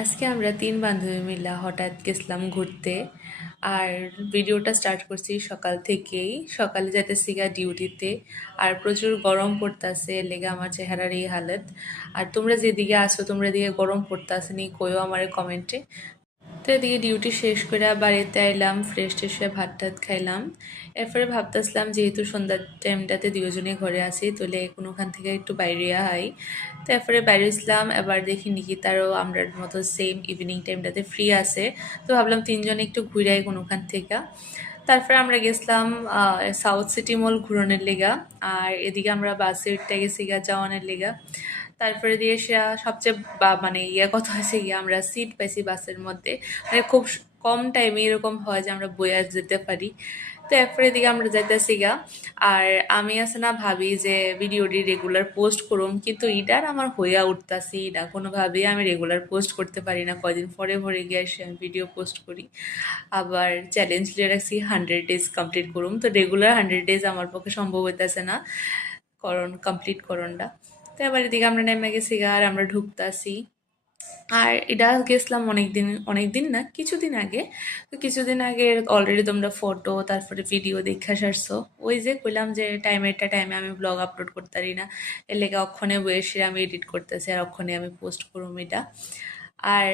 আজকে আমরা ৩ বান্ধবী মিলে হঠাৎ গেছিলাম ঘুরতে। আর ভিডিওটা স্টার্ট করছি সকাল থেকেই। সকালে যাইতেছি গা ডিউটিতে। আর প্রচুর গরম পড়তাছে, এর লেগে আমার চেহারার এই হালত। আর তোমরা যেদিকে আসো, তোমরা এদিকে গরম পড়তাছে নি কইও আমারে কমেন্টে। তো এদিকে ডিউটি শেষ করে বাড়িতে আইলাম, ফ্রেশ ট্রেশ হয়ে ভাত টাত খাইলাম। এরপরে ভাবতেছিলাম যেহেতু সন্ধ্যার টাইমটাতে দুজনে ঘরে আছি, তাহলে কোনোখান থেকে একটু বাইরে আই। তারপরে বাইরে আসলাম, এবার দেখি নিকিতারও আমরার মতো সেম ইভিনিং টাইমটাতে ফ্রি আছে। তো ভাবলাম তিনজনে একটু ঘুরাই কোনোখান থেকে। তারপরে আমরা গেছিলাম সাউথ সিটি মল ঘুরনের লেগা। আর এদিকে আমরা বাসে উঠতে গেছি গা যাওয়ানের লেগা। তারপরে দিয়ে সে সবচেয়ে মানে কথা হয়েছে গিয়ে আমরা সিট পাইছি বাসের মধ্যে। মানে খুব কম টাইমে এরকম হয় যে আমরা বইয়া যেতে পারি। তো এরপরে দিকে আমরা যাইতেছি গা। আর আমি আছে না ভাবি যে ভিডিওটি রেগুলার পোস্ট করুম, কিন্তু এটার আমার হইয়া উঠতাছি না কোনোভাবেই। আমি রেগুলার পোস্ট করতে পারি না, কয়দিন পরে পরে গিয়ে এসে আমি ভিডিও পোস্ট করি। আবার চ্যালেঞ্জ লিয়ে রাখছি 100 ডেজ কমপ্লিট করুম, তো রেগুলার 100 ডেজ আমার পক্ষে সম্ভব হইতেছে না কমপ্লিট করণটা। তো এবার এদিকে আমরা নেমে গেছি গা, আর আমরা ঢুকতাছি। আর এটা গেছিলাম অনেকদিন, অনেকদিন না কিছুদিন আগে। তো কিছুদিন আগে অলরেডি তোমরা ফটো তারপরে ভিডিও দেখা সারছো। ওই যে কইলাম যে টাইমে আমি ব্লগ আপলোড করতে পারি না, এর লেগে অক্ষণে বসে আমি এডিট করতেছি আর অক্ষণে আমি পোস্ট করুম এটা। আর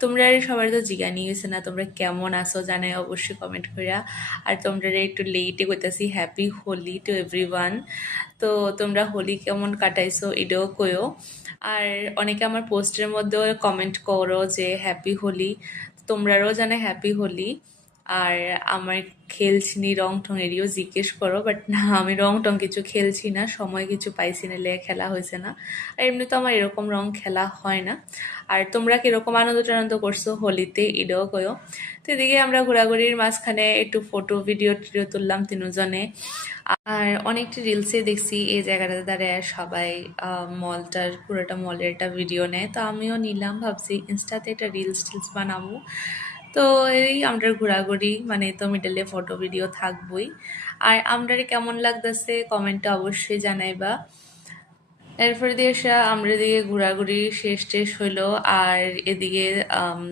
তোমরা সবার তো জিজ্ঞানি হয়েছে না তোমরা কেমন আছো, জানাই অবশ্যই কমেন্ট কইরা। আর তোমরা একটু লেটে কইতাছি হ্যাপি হোলি টু এভরিওয়ান। তো তোমরা হোলি কেমন কাটাইছো এটাও কইও। আর অনেকে আমার পোস্টের মধ্যেও কমেন্ট করো যে হ্যাপি হোলি, তোমরাও জানে হ্যাপি হোলি। আর আমার খেলছি নি রং টং এরিও জিজ্ঞেস করো, বাট না আমি রং টং কিছু খেলছি না, সময় কিছু পাইছি না, লেগে খেলা হয়েছে না। আর এমনি তো আমার এরকম রং খেলা হয় না। আর তোমরা কিরকম আনন্দ টানন্দ করছো হোলিতে এটাও কয়ো। তো এদিকে আমরা ঘোরাঘুরির মাঝখানে একটু ফটো ভিডিও টিডিও তুললাম তিনজনে। আর অনেকটা রিলসে দেখছি এই জায়গাটাতে দাঁড়ায় সবাই মলটার পুরোটা মলের একটা ভিডিও নেয়, তো আমিও নিলাম, ভাবছি ইনস্টাতে একটা রিলস টিলস বানাবো। তো এই আমরা ঘোরাঘুরি মানে তো মিডলে ফটো ভিডিও থাকবই। আর আমরারে কেমন লাগতেছে কমেন্টে অবশ্যই জানাইবা। এরপরে দিয়ে আমরা দিকে ঘোরাঘুরি শেষ টেষ হইলো। আর এদিকে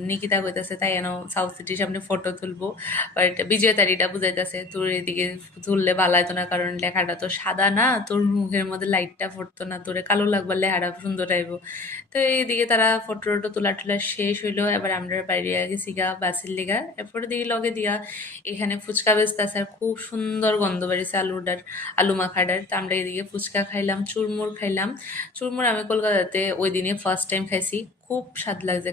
নিকিতা কইতাছে তাই এনো সাউথ সিটির সামনে ফটো তুলবো, বাট বিজয় তারিটা বুঝাইতেছে তোর এদিকে তুললে ভালো হতো না, কারণ লেখাটা তো সাদা না, তোর মুখের মধ্যে লাইটটা পড়তো না, তোরে কালো লাগবার লেখাটা সুন্দর আইবো। তো এইদিকে তারা ফটো টটো তোলা টোলা শেষ হইলো। এবার আমরা বাইরে গেছি গা বাসের লেগা। এরপরে দিকে লগে দিয়া এখানে ফুচকা বেচতেছে, আর খুব সুন্দর গন্ধ বেরিয়েছে আলুটার, আলু মাখাটার। তো আমরা এদিকে ফুচকা খাইলাম, চুরমুর খাইলাম। চুরমুর আমি কলকাতাতে ওই দিনে ফার্স্ট টাইম খাইছি, খুব স্বাদ লাগছে।